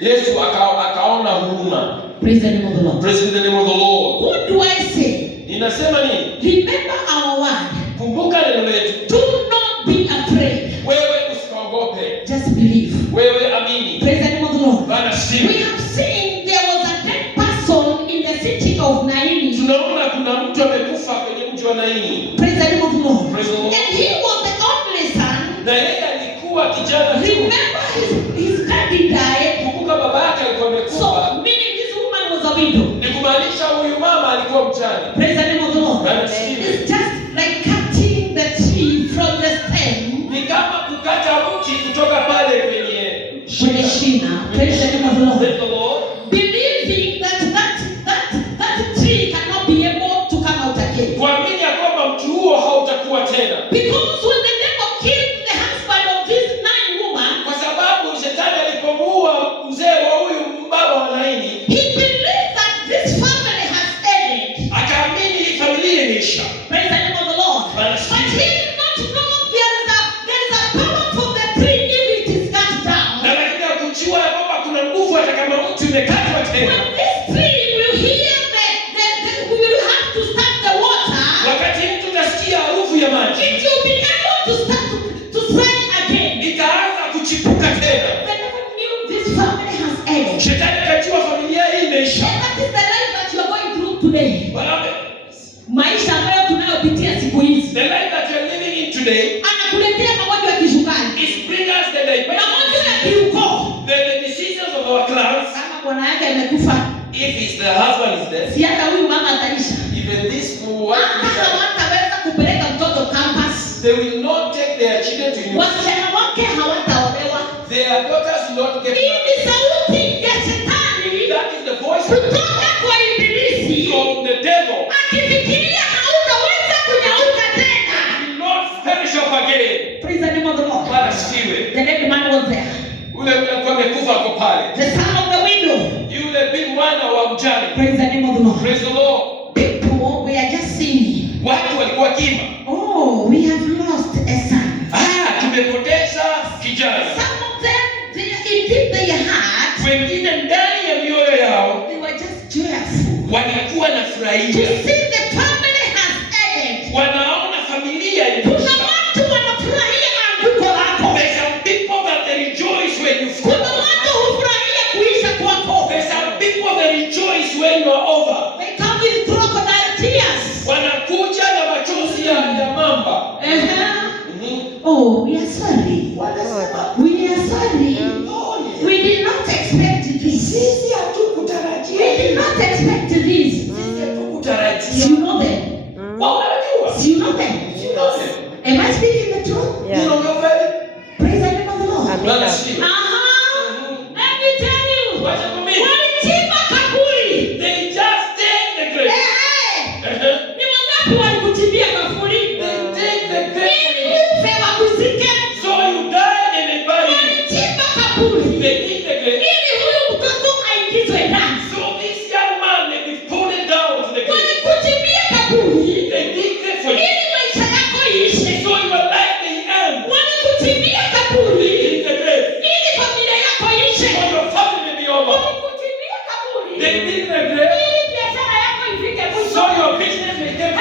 Yesu akaona huruma. Praise the name of the Lord. Praise the name of the Lord. What do I say? Ninasema nini? Remember our word. Kumbuka neno letu. Do not be afraid. Wewe usikaogope. Just believe. Wewe amini. Praise the name of the Lord. Bwana We sifiwe. have seen there was a dead person in the city of Nain. Tunaona kuna mtu amekufa kwenye mji wa Naini. Praise the name of the Lord. Praise the Lord. And he was the only son. Na yeye alikuwa kijana tu. Remember his daddy died. Kumbuka baba yake alikuwa So amekufa. meaning this woman was a widow. Ni kumaanisha huyu mama alikuwa mjane. Praise the name of the Lord. Bwana sifiwe. It's just like cutting the tree from the stem. Ni kama kukata mti kutoka pale kwenye Shina. Praise the name of the Lord. Praise the Lord. Believing that tree cannot be able to come out again. Kuamini ya kwamba mti huo hautakuwa tena. Because when the devil killed the husband of this Nain woman, Kwa sababu shetani alipomuua mzee wa huyu baba wa Naini, he believed that this family has ended. akaamini hii familia imeisha. Praise the name today, anakuletea magonjwa ya kisukari, it brings us the diabetes, magonjwa ya kiukoo, the diseases of our clans. kama bwana yake amekufa, If the husband is dead, si hata huyu mama ataisha. even this wife, Hata hawataweza kupeleka mtoto campus, they will not take their children to university. wasichana wake hawataolewa. Their daughters will not get Hii married. ni sauti ya shetani That is the voice kutoka kwa ibilisi, from the devil. akifikiria hautaweza kunyauka tena. Will not perish up again. Praise the name of the Lord. Bwana siwe. The dead man was there. Ule alikuwa amekufa kwa pale. The son of the widow. Yule bi mwana wa mjane. Praise the name of the Lord. Praise the Lord. People were just singing. Watu walikuwa kimba. Oh, we have lost a son. Tumepoteza kijana. Some of them, in deep their heart, Wengine ndani ya mioyo yao they were just joyful. walikuwa na To furahia. see the family has ended. Wanaona familia Kuna imeisha. watu wanafurahia anguko lako. There's some people that they rejoice when you Kuna fall. watu hufurahia kuisha kwako. There's some people that rejoice when you are over. They come with crocodile tears. Wanakuja na machozi ya mamba. Oh, we are sorry. We are sorry. We did not expect this. We did not expect this. You know them. You know them. Am I speaking the truth? Yeah. Praise the name of the Lord. Amina. Let me tell you. Walichimba kaburi. They just take the grave. Ni wangapi walikuchimbia kaburi? Take the grave. Ili ufe wakuzike. So you die and they bury you. Walichimba kaburi. They dig the grave. Ili huyu mtoto aingizwe ndani. So this young man may be pulled down to the grave. Walikuchimbia kaburi. They dig grave for you. Ili maisha yako iishe. So your life may end. Walikuchimbia They kaburi. dig the grave. Ili familia yako iishe. So your family may be over. Walikuchimbia kaburi. They dig the grave. Ili biashara yako ifike mwisho. So your business may get to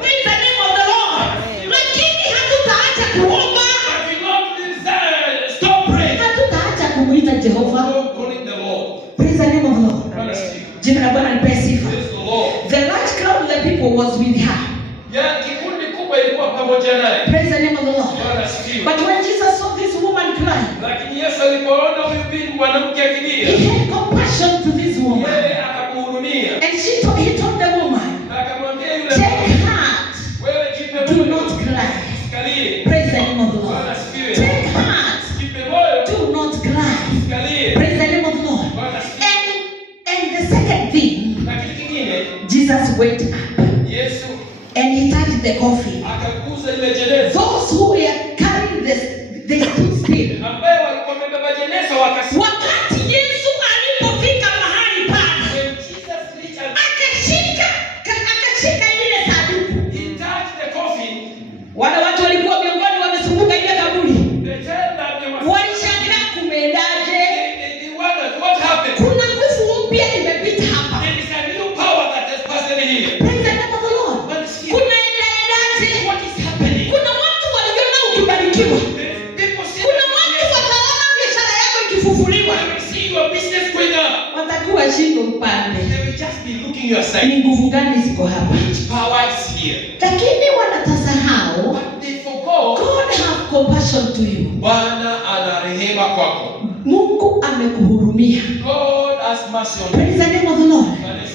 Praise the name of the Lord. Lakini hatutaacha kuomba. But we not desire. Stop praying. Hatutaacha kumuita Jehova. Stop calling the Lord. Praise the name of the Lord. Bwana sifiwe. Jina la Bwana lipewe sifa. Praise the Lord. The large crowd of the people was with her. Ya kikundi kubwa ilikuwa pamoja naye. Praise the name of the Lord. Bwana sifiwe. But when Jesus saw this woman cry, Lakini Yesu alipoona huyu binti mwanamke akilia, he had compassion to this woman. yeye akamhurumia. And he told the woman, Akamwambia yule take heart, wewe jipe do moyo. not cry. Sikalie. Praise the name of the Lord. Bwana sifiwe. Take heart, Jipe moyo. do not cry. Sikalie. Praise the name of the Lord. Bwana sifiwe. And the second thing, Na kitu kingine, Jesus went up Yesu and he touched the coffin. akaguza ile jeneza. Those who were carrying this, they stood still. Ambaye walikuwa wamebeba jeneza wakasimama. Wakati Yesu alipofika mahali pale, When Jesus reached and akashika ile sanduku. he touched the coffin, Wale watu walikuwa miongoni wamezunguka ile kaburi. they tell that they were Walishangaa kumeendaje? they wondered what happened. Kuna nguvu mpya imepita hapa. There is a new power that has passed in here. Praise the name of the Lord. Bwana sifiwe. Kunaendaje? What is happening? Kuna watu waliona ukibarikiwa. People see Kuna watu wataona biashara yako ikifufuliwa. when we see your business going up, Watakuwa shingo upande. they will just be looking your side. Ni nguvu gani ziko hapa? Which power is here? Lakini wanatasahau, But they forgot. God have compassion to you. Bwana ana rehema kwako. Mungu amekuhurumia. God has mercy on you. Praise the name of the Lord.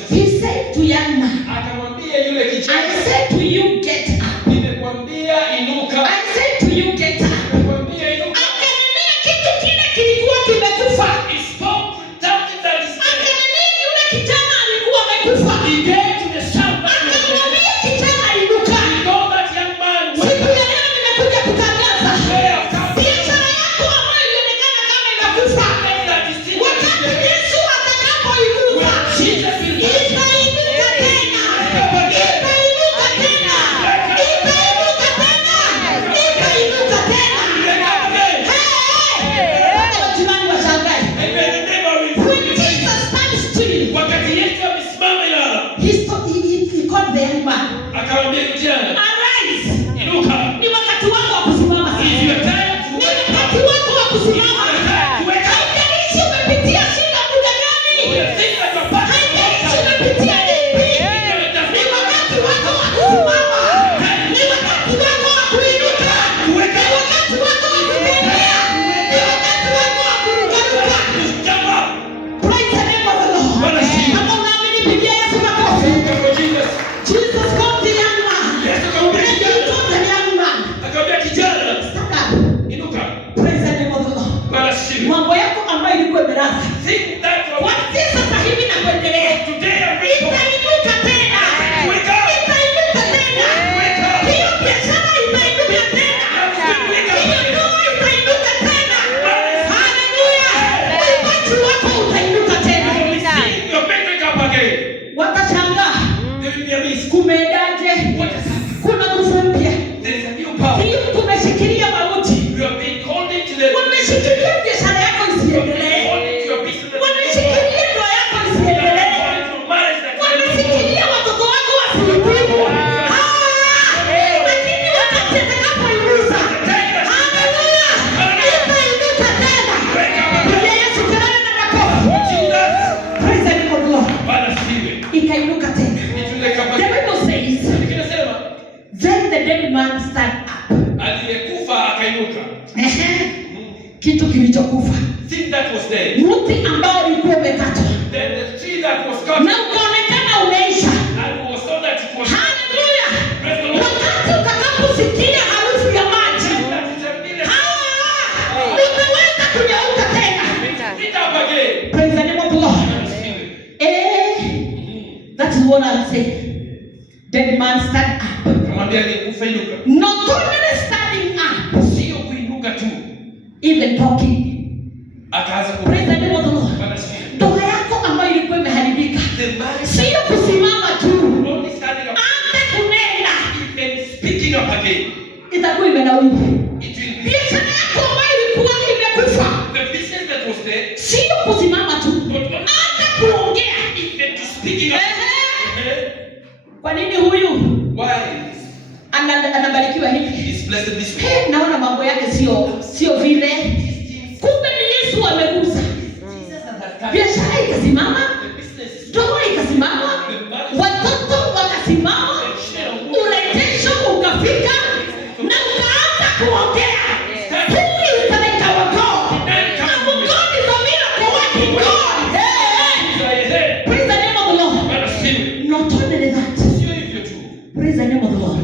He said to young man, Akamwambia yule I kijana, said to you, get up. nimekwambia inuka. I said to you, get up. Nimekwambia inuka. Akanenea kitu kile kilikuwa kimekufa. He spoke something that is dead. Akanenea yule kijana alikuwa amekufa. He gave to the son that was dead. Akamwambia kijana inuka. He told that young man, Siku ya leo nimekuja kutangaza. "Today I've come to Biashara yako ambayo ilionekana kama imekufa. that is still Wakati dead. Yesu atakapoinuka, Jesus will itainuka tena. Itainuka tena. Itainuka tena. Itainuka tena. Hey! Hata wajirani washangae. And then the neighbor will When Jesus stands still, wakati Yesu amesimama imara, he called the young man. akamwambia kijana, Arise. inuka. Ni wakati wako wa kusimama If sasa. you are tired to Ni wake up, wakati wako wa kusimama. Haijalishi umepitia shida muda gani. you think that your past is Haijalishi over. umepitia nini. Ni wakati wako wa kusimama. Ni wakati wako Then the dead man stand up. Aliyekufa akainuka. Kitu kilichokufa. Thing that was dead. Mti ambao ulikuwa umekatwa. The tree that was cut. Na ukaonekana umeisha. And was so that it was. Hallelujah. Wakati utakaposikia harufu ya maji. Utaweza kunyauka tena. Sit up again. Praise the name of the Lord. That is what I'm saying. Dead man stand up. Kamwambia aliyekufa inuka. Not only standing up. Sio kuinuka tu. Even talking. Akaanza ku. Praise the name of the Lord. Ndoa yako ambayo ilikuwa imeharibika. Sio kusimama tu. Anza kunena. Even speaking up again. Itakuwa imenawiri. It will be. Biashara yako ambayo ilikuwa imekufa. The business that was dead. Sio kusimama tu. Anza kuongea. Even speaking up. Kwa nini huyu? Why? Anabarikiwa hivi. He's blessed this way. Naona mambo yake sio vile. Kumbe ni Yesu amegusa. Biashara ikasimama, ndoa ikasimama, watoto wakasimama, urejesho ukafika na ukaanza kuongea. Who is like our God? Our God is a miracle working God. Praise the name of the Lord. Not only that. Praise the name of the Lord.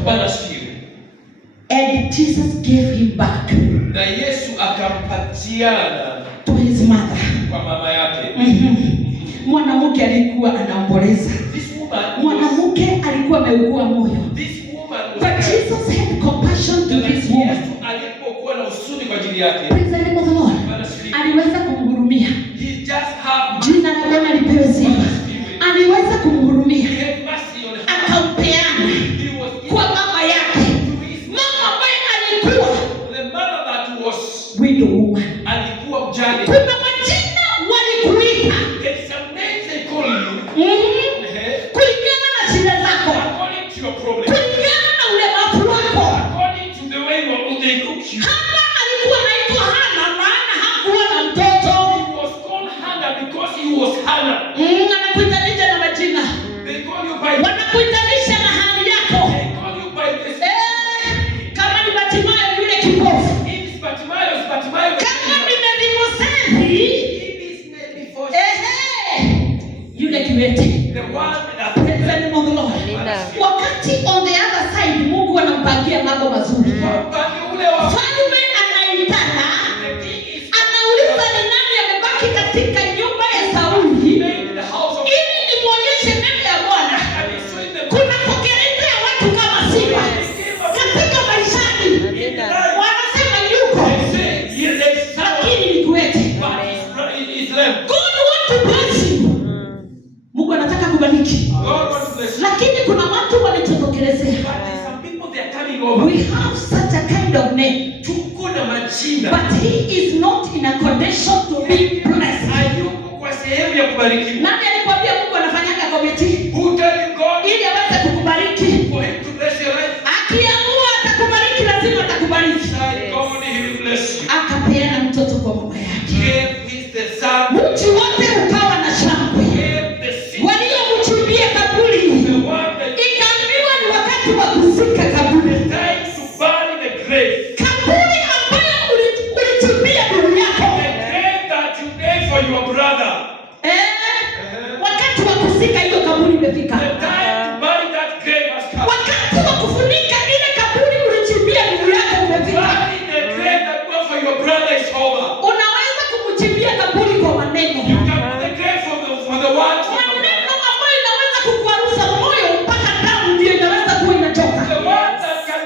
And Jesus gave him back. Na Yesu akampatiana to his mother. Kwa mama yake. Mwanamke alikuwa anaomboleza. Mwanamke alikuwa ameugua moyo. But Jesus had compassion to this woman. Alipokuwa na huzuni kwa ajili yake. Praise the name of the Lord. Aliweza kumhurumia. He just have. Jina la Bwana lipewe sifa. Aliweza kumhurumia. Akampeana kwa mama yake. Mama ambaye alikuwa the mother that was widow woman. Alikuwa mjane. Kuna majina walikuita. There is some names they call you. Kulingana na shida zako. According to your problem. Kulingana na ulemavu wako. According to the way they look you. Hana alikuwa anaitwa Hana maana hakuwa na mtoto. He was called Hannah because he was Hannah. Anakuitanisha na majina. They call you by. Wanakuitanisha na hali yako. They call you by this. Kama ni Batimayo yule kipofu. If it's Batimayo, it's Batimayo. Kama ni Mefiboshethi. Yule kiwete. The one that. Praise the name of the Lord. Wakati on the other side Mungu anampangia mambo mazuri. Mfalme anaitana. Anauliza ni nani amebaki katika nyumba ya Sauli. Ili nimuonyeshe neno ya Bwana. Kuna kukelezea watu kama simba. Katika maishani. Wanasema yuko. Lakini ni kiwete. God want to bless you. Mungu anataka kubariki. Lakini kuna watu walitutokelezea. We have such a kind of name. Tuko na majina. But he is not in a condition to be blessed. Hayuko kwa sehemu ya kubarikiwa. Nani alikwambia Mungu anafanyanga committee? Who tell you God Ili aweze kukubariki. for him to bless your life? Akiamua atakubariki lazima atakubariki. God he will bless you. Akapeana mtoto kwa mama yake. Gave his the son. Mji wote ukawa na shangwe. Gave the seed. Waliomchumbia kaburi. The one that Ikaambiwa ni wakati wa kuzika kaburi. time to bury the grave. Kaburi ambayo ulichumbia ndugu yako. The grave that you made for your brother. Wakati wa kuzika hiyo kaburi imefika. The time to bury that grave has come. Wakati wa kufunika ile kaburi ulichimbia ndugu yako umefika. Bury the grave that was for your brother is over. Unaweza kumchimbia kaburi kwa maneno. You can put the grave for the words. Maneno ambayo inaweza kukwaruza moyo mpaka damu ndio inaweza kuwa inatoka. The ones that can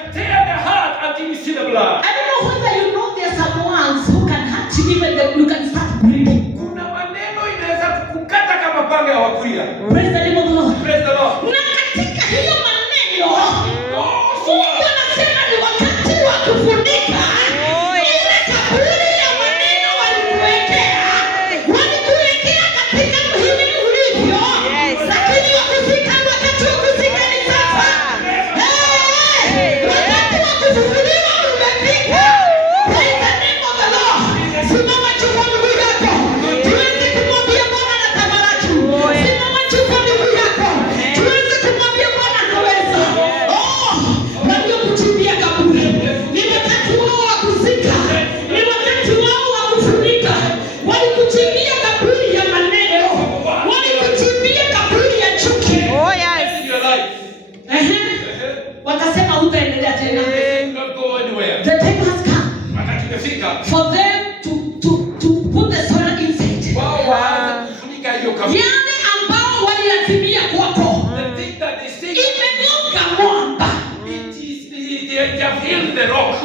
wakasema hutaendelea tena. They not go anywhere. The time has come Wakati umefika for them to put the soil inside. wao waanze kufunika hiyo kaburi. Yale ambao waliazimia kwako The thing that they say imegeuka mwamba. it is they have healed the rock.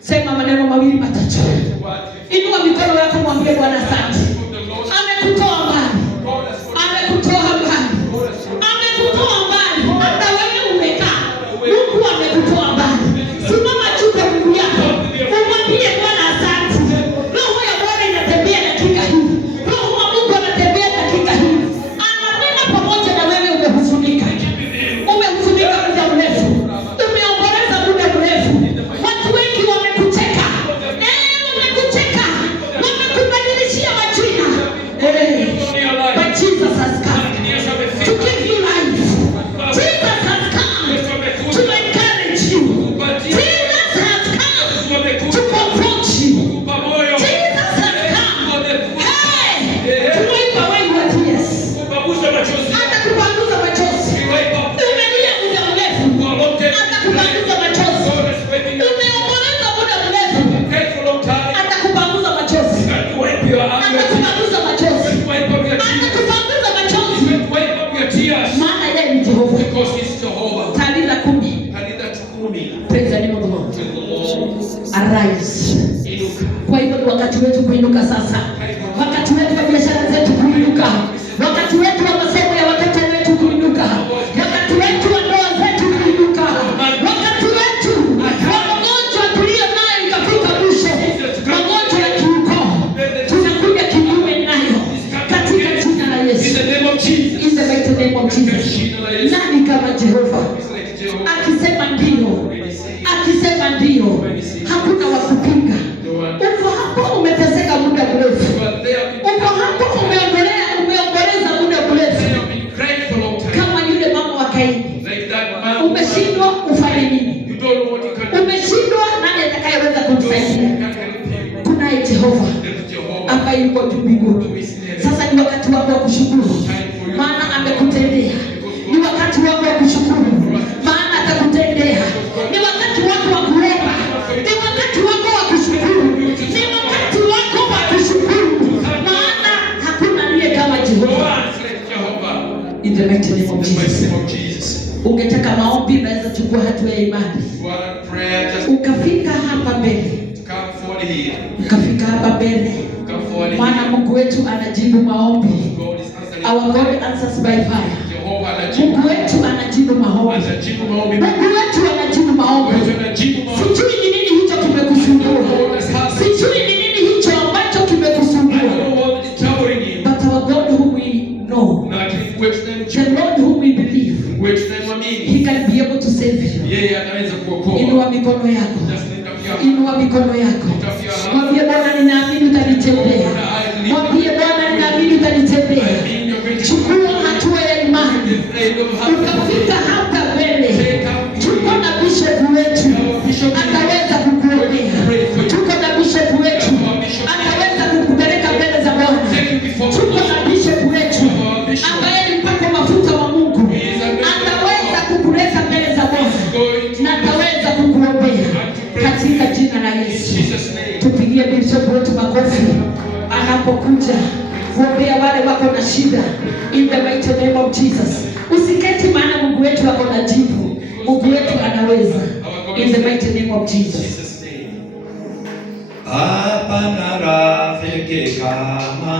Sema maneno mawili matatu. Inua mikono yako mwambie Bwana asante. Amekutoa mbali. Amekutoa mbali. Amekutoa mbali. Hata wewe umekaa. Mungu amekutoa mbali. Simama juu kwa miguu yako. Umwambie Bwana asante. Roho ya Bwana inatembea dakika hii. Roho wa Mungu anatembea dakika hii. Ananena pamoja na wewe umehuzunika. Umehuzunika muda mrefu. Umeomboleza muda mrefu. Watu wengi wamekucheka. Wamekucheka. Wamekubadilishia majina. But Jesus has come to give you life. Jesus has come to encourage you. Jesus has come to comfort you. Jesus has come, to wipe away your tears. Hata kupanguza machozi. Umelia muda mrefu. Hata kupanguza machozi. Umeomboleza muda mrefu. Hata kupanguza machozi. Hata kupanguza machozi. Hata kupanguza machozi. Maana yeye ni Jehova. Talita 10. Praise the name of the Lord. Arise. Kwa hivyo ni wakati wetu kuinuka sasa. Wakati wetu wa biashara zetu kuinuka. Wakati wetu wa masomo ya watoto wetu kuinuka. Wakati wetu wa ndoa zetu kuinuka. Wakati wetu wa magonjwa tulio nayo ikafika mwisho. Magonjwa ya kiukoo. Tunakuja kinyume nayo. Katika jina la Yesu. In the mighty name of Jesus. Nani kama Jehova? Akisema ndio. Akisema ndio. Hakuna wa kupinga. Uko hapo umeteseka muda mrefu. Uko hapo umeomboleza muda mrefu. Kama yule mama wa Kaini. Umeshindwa ufanye nini? Umeshindwa, nani atakayeweza kumsaidia? Kunaye Jehova ambaye yuko juu mbinguni. Sasa ni wakati wako wa kushukuru, maana amekutendea. Ni wakati wako wa kushukuru, maana atakutendea. Ni wakati wako wa kuomba. Ni wakati wako wa kushukuru. Ni wakati wako wa kushukuru, maana hakuna aliye kama Jehova. In the mighty name of Jesus. Ungetaka maombi, naweza chukua hatua ya imani. Ukafika hapa mbele. Ukafika hapa mbele. Maana Mungu wetu anajibu maombi. Our God answers by fire. Mungu wetu anajibu maombi. Mungu wetu anajibu maombi. Sijui ni nini hicho kimekusumbua. Sijui ni nini hicho ambacho kimekusumbua. But our God whom we know, the Lord whom we believe, He can be able to save you. Inua mikono yako. Inua mikono yako. Mwambie Bwana, ninaamini utanitendea. Mwambie Bwana, ninaamini utanitendea. Chukua hatua ya imani. Ukafika hapa mbele. Tuko na bishop wetu. Ataweza kukuombea. Tuko na bishop wetu. Ataweza kukupeleka mbele za Bwana. Tuko na bishop wetu ambaye ni mpako mafuta wa Mungu. Ataweza kukuleta mbele za Bwana. Na ataweza kukuombea katika jina la Yesu. Tupigie bishop wetu makofi anapokuja kuombea wale wako na shida. In the mighty name of Jesus. Usiketi, maana Mungu wetu ako na jibu. Mungu wetu anaweza. In the mighty name of Jesus. Hapana rafiki kama